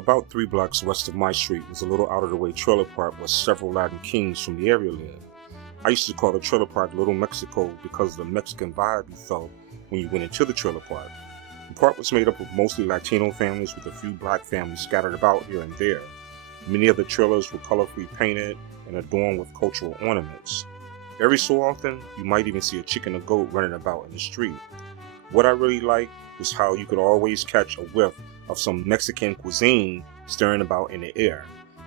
About 3 blocks west of my street was a little out-of-the-way trailer park where several Latin kings from the area lived. I used to call the trailer park Little Mexico because of the Mexican vibe you felt when you went into the trailer park. The park was made up of mostly Latino families with a few black families scattered about here and there. Many of the trailers were colorfully painted and adorned with cultural ornaments. Every so often, you might even see a chicken or goat running about in the street. What I really liked was how you could always catch a whiff of some Mexican cuisine stirring about in the air.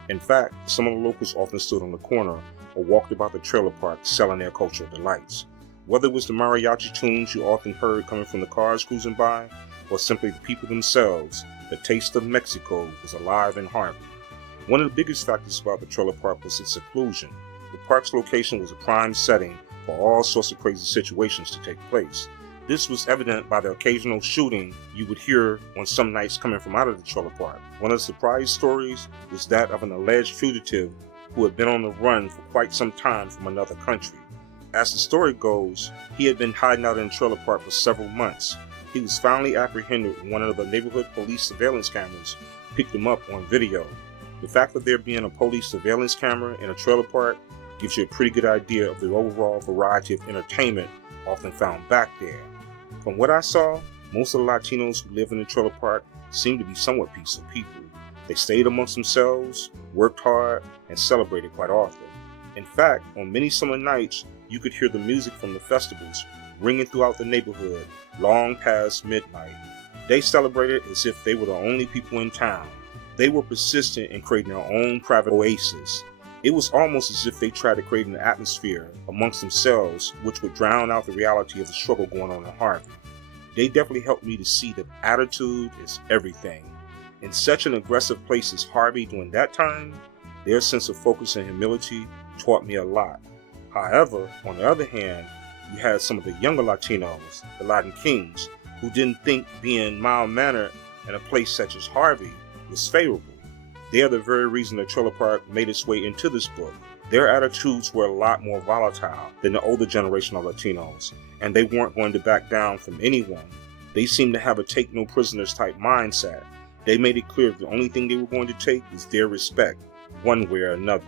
In fact, some of the locals often stood on the corner or walked about the trailer park selling their cultural delights. Whether it was the mariachi tunes you often heard coming from the cars cruising by, or simply the people themselves, the taste of Mexico was alive in Harvey. One of the biggest factors about the trailer park was its seclusion. The park's location was a prime setting for all sorts of crazy situations to take place. This was evident by the occasional shooting you would hear on some nights coming from out of the trailer park. One of the surprise stories was that of an alleged fugitive who had been on the run for quite some time from another country. As the story goes, he had been hiding out in the trailer park for several months. He was finally apprehended when one of the neighborhood police surveillance cameras picked him up on video. The fact that there being a police surveillance camera in a trailer park gives you a pretty good idea of the overall variety of entertainment often found back there. From what I saw, most of the Latinos who live in the trailer park seemed to be somewhat peaceful people. They stayed amongst themselves, worked hard, and celebrated quite often. In fact, on many summer nights, you could hear the music from the festivals ringing throughout the neighborhood long past midnight. They celebrated as if they were the only people in town. They were persistent in creating their own private oasis. It was almost as if they tried to create an atmosphere amongst themselves which would drown out the reality of the struggle going on in Harvey. They definitely helped me to see that attitude is everything. In such an aggressive place as Harvey during that time, their sense of focus and humility taught me a lot. However, on the other hand, you had some of the younger Latinos, the Latin kings, who didn't think being mild-mannered in a place such as Harvey was favorable. They are the very reason the trailer park made its way into this book. Their attitudes were a lot more volatile than the older generation of Latinos, and they weren't going to back down from anyone. They seemed to have a take-no-prisoners type mindset. They made it clear that the only thing they were going to take was their respect, one way or another.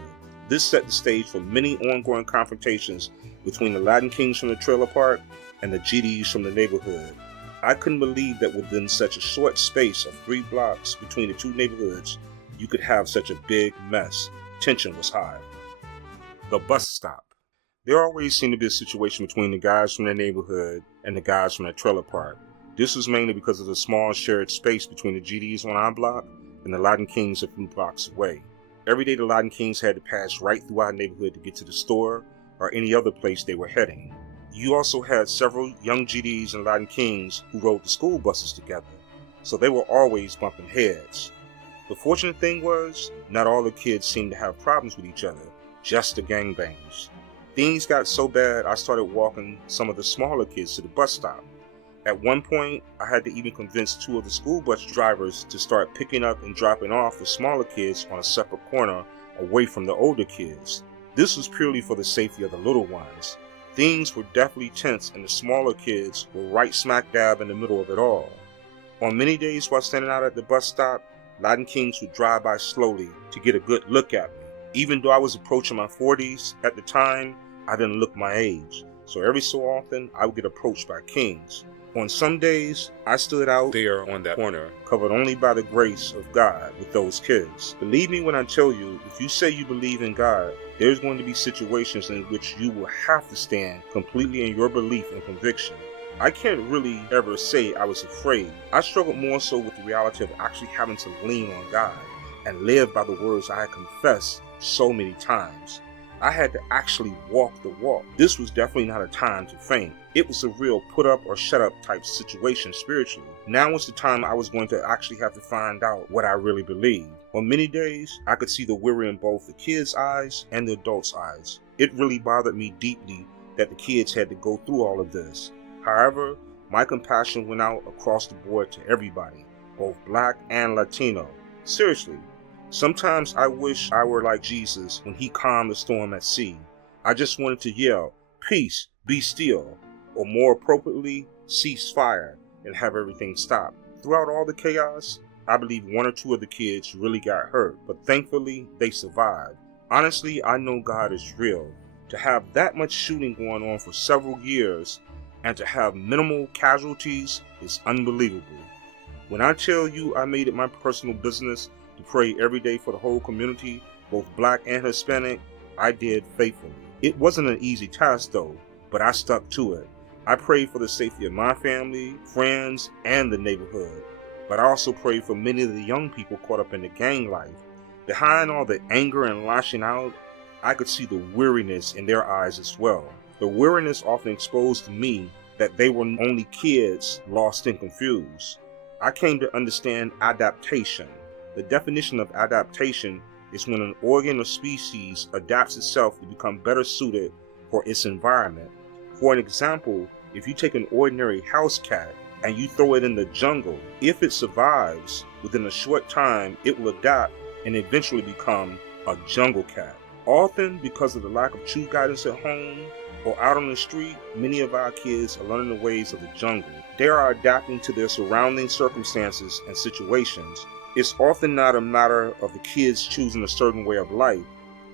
This set the stage for many ongoing confrontations between the Latin kings from the trailer park and the GDs from the neighborhood. I couldn't believe that within such a short space of 3 blocks between the two neighborhoods, you could have such a big mess. Tension was high. The bus stop. There always seemed to be a situation between the guys from the neighborhood and the guys from the trailer park. This was mainly because of the small shared space between the GDs on our block and the Latin Kings a few blocks away. Every day the Latin Kings had to pass right through our neighborhood to get to the store or any other place they were heading. You also had several young GDs and Latin Kings who rode the school buses together, so they were always bumping heads. The fortunate thing was, not all the kids seemed to have problems with each other, just the gangbangs. Things got so bad I started walking some of the smaller kids to the bus stop. At one point, I had to even convince 2 of the school bus drivers to start picking up and dropping off the smaller kids on a separate corner away from the older kids. This was purely for the safety of the little ones. Things were definitely tense and the smaller kids were right smack dab in the middle of it all. On many days while standing out at the bus stop, Latin Kings would drive by slowly to get a good look at me. Even though I was approaching my 40s at the time, I didn't look my age. So every so often, I would get approached by kings. On some days, I stood out there on that corner, covered only by the grace of God with those kids. Believe me when I tell you, if you say you believe in God, there's going to be situations in which you will have to stand completely in your belief and conviction. I can't really ever say I was afraid. I struggled more so with the reality of actually having to lean on God and live by the words I had confessed so many times. I had to actually walk the walk. This was definitely not a time to faint. It was a real put up or shut up type situation spiritually. Now was the time I was going to actually have to find out what I really believed. On many days, I could see the worry in both the kids' eyes and the adults' eyes. It really bothered me deeply that the kids had to go through all of this. However, my compassion went out across the board to everybody, both black and Latino. Seriously, sometimes I wish I were like Jesus when he calmed the storm at sea. I just wanted to yell, "Peace, be still," or more appropriately, cease fire and have everything stop. Throughout all the chaos, I believe one or two of the kids really got hurt, but thankfully they survived. Honestly, I know God is real. To have that much shooting going on for several years and to have minimal casualties is unbelievable. When I tell you I made it my personal business to pray every day for the whole community, both black and Hispanic, I did faithfully. It wasn't an easy task though, but I stuck to it. I prayed for the safety of my family, friends, and the neighborhood. But I also prayed for many of the young people caught up in the gang life. Behind all the anger and lashing out, I could see the weariness in their eyes as well. The weariness often exposed to me that they were only kids lost and confused. I came to understand adaptation. The definition of adaptation is when an organ or species adapts itself to become better suited for its environment. For an example, if you take an ordinary house cat and you throw it in the jungle, if it survives, within a short time it will adapt and eventually become a jungle cat. Often, because of the lack of true guidance at home or out on the street, many of our kids are learning the ways of the jungle. They are adapting to their surrounding circumstances and situations. It's often not a matter of the kids choosing a certain way of life,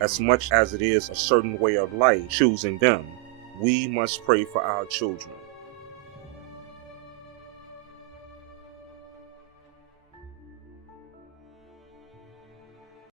as much as it is a certain way of life choosing them. We must pray for our children.